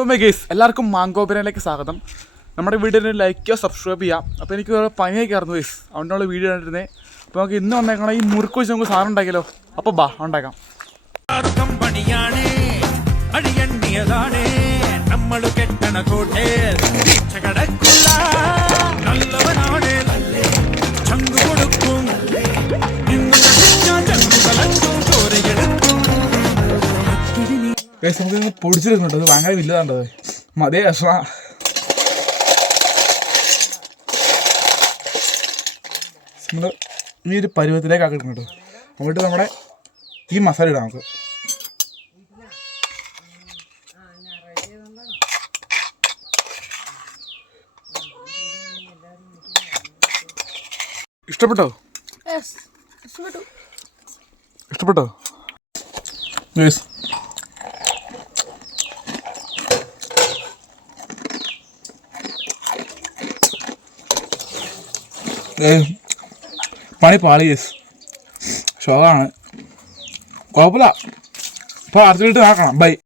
അപ്പോൾ ഗേസ് എല്ലാവർക്കും മാംഗോ ബിരിയാണിയിലേക്ക് സ്വാഗതം. നമ്മുടെ വീഡിയോയിൽ ലൈക്ക് ചെയ്യുക, സബ്സ്ക്രൈബ് ചെയ്യാം. അപ്പോൾ എനിക്ക് പനിയൊക്കെ ആയിരുന്നു ഗേസ്, അതുകൊണ്ടുള്ള വീഡിയോ കണ്ടിരുന്നത്. അപ്പോൾ നമുക്ക് ഇന്ന് വന്നേക്കണം ഈ മുറുക്ക് വെച്ച് നമുക്ക് സാധനം ഉണ്ടാക്കിയല്ലോ. അപ്പോൾ ബാ ഉണ്ടാക്കാം. നമുക്ക് പൊടിച്ചെടുക്കുന്നുണ്ട്, അത് ഭയങ്കര വലുതാണ്ടത്. മതേ കഷ്ണ നമ്മൾ ഈ ഒരു പരുവത്തിലേക്ക് ആക്കിയിട്ടുണ്ട്. എന്നിട്ട് നമ്മുടെ ഈ മസാല ഇടാം. നമുക്ക് ഇഷ്ടപ്പെട്ടോ? ഇഷ്ടപ്പെട്ടോ? പണി പാളി ഷോകാണ്, കുഴപ്പമില്ല. ഇപ്പോൾ അടുത്ത വീട്ടിൽ നോക്കണം. ബൈ.